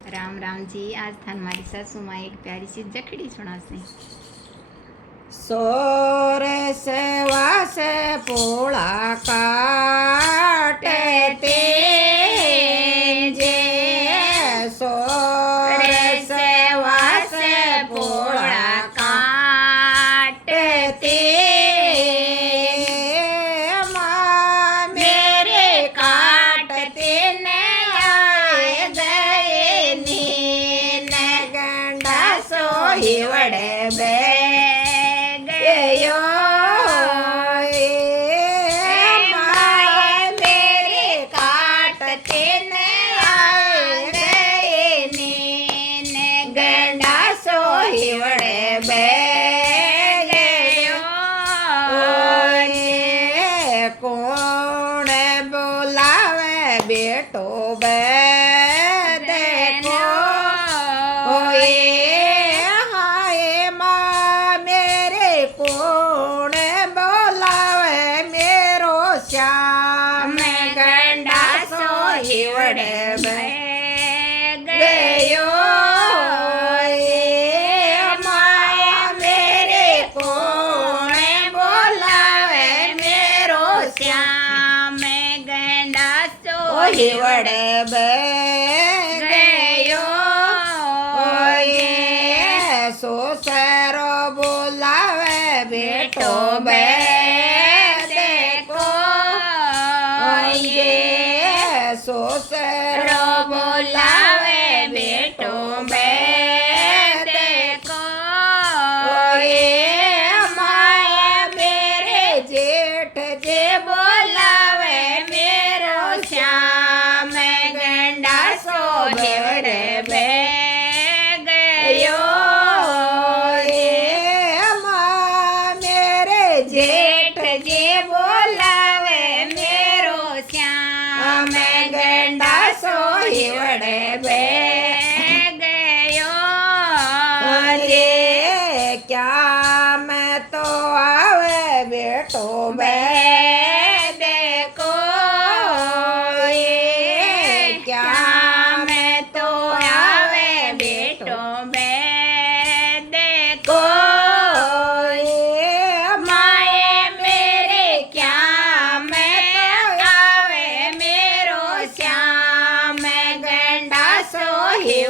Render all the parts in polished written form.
राम राम जी। आज थान हमारी सासू माँ एक प्यारी सी जखड़ी सुनासे। सोरे से वासे पोला काटते जे सोरे से वासे पोला काटते माँ मेरे काटते ने आए गए नीन गंडा सोही वड़े बे कोण बोलावे बेटो बे देखो ओए हाय माँ मेरे कोण बोलावे मेरो श्याम गंडा सोही वड़े बे गयो वड़े बे गयो ये सोसरो बोलावे बेटो बे देखो ये सोसरो बोलावे बेटो बे देखो ये माया मेरे जेठ जे बोलावे मेरो श्याम बेड़े बे गयो ये माँ मेरे जेठ जे बोलावे मेरो श्याम गंडा सोही वड़े बे गयो ये क्या मैं तो आवे बेटो बे देखो ये क्या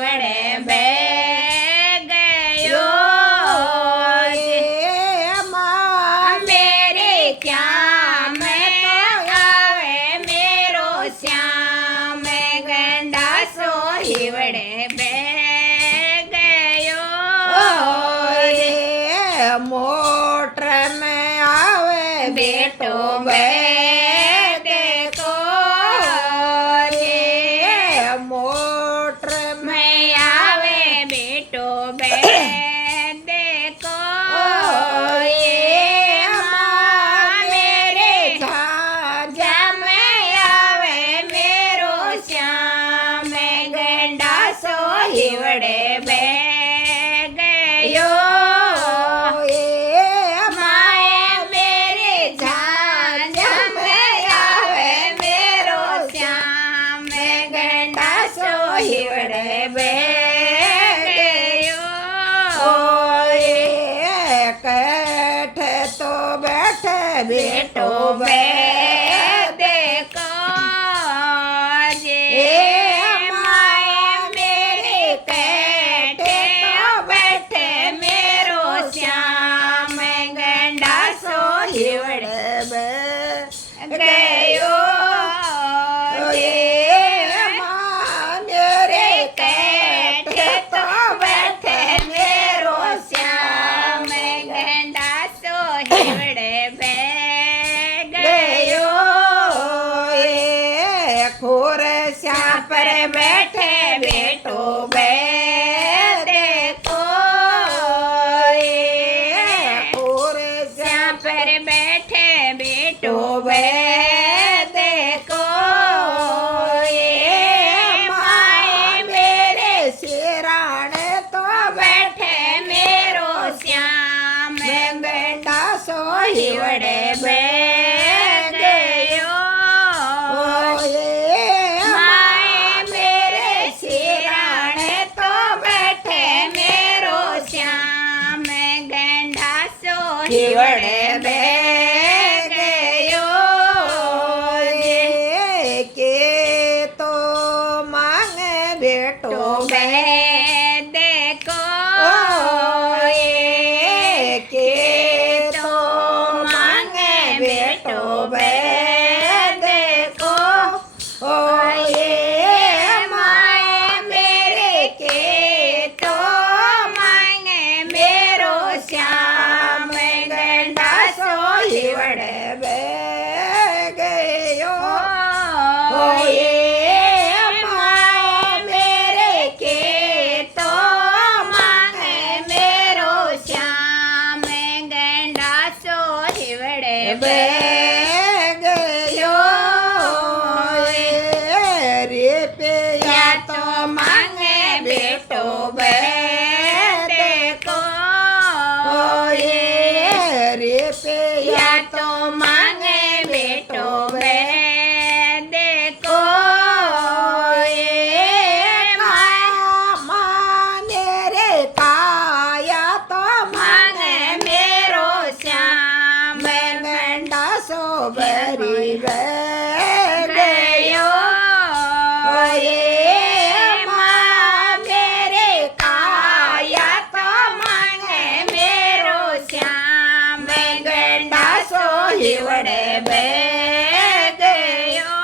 वड़े बे गयो ये माँ मेरे क्या मैं आवे मेरो श्याम गंडा सोही वड़े बे गयो ये मोटर में आवे बेटो बे देखो ये मोटर में आवे बेटो बे देखो ये माँ मेरे झांझा में आवे मेरो श्याम गंडा सोही वड़े बे गयो ये माए मेरे झांझा में आवे मेरो श्याम गंडा सोही वड़े बे गयो कठ तो बैठे बेटो बे देखो ये माया मेरे कठ तो बैठे मेरो श्याम गंडा सोही वड़े बे गयो ये माँ मेरे कठ तो बैठे मेरो श्याम गंडा सोही वड़े बे गयो। बेटो बे देखो के तो मांगे बेटो बे देखो माए मेरे के तो मांगे मेरो श्याम गंडा सो हिवड़े बे गयो माए मेरे के तो मांगे मेरो श्याम गंडा सो हिवड़े बे गयो रे पिया तो मांगे बेटो बे देखो रे पिया तो मांगे बेटो बे देखो माने रे काया तो मांगे मेरो श्याम गंडा सो बरी बे गयो माँ मेरे काया तो मांगे मेरो श्याम गंडा सो हिवड़े बे गयो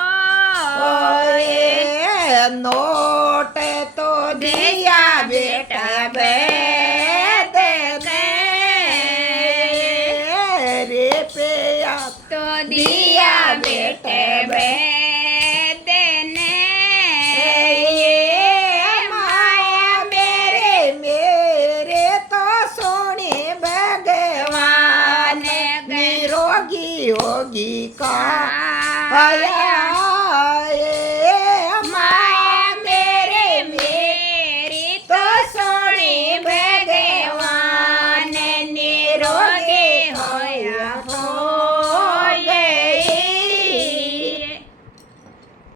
नोट तो दिया बेटा बे दे रे पिया तो दिया बेटे बे देने माया मेरे मेरे तो सोने भगवान निरोगी होगी का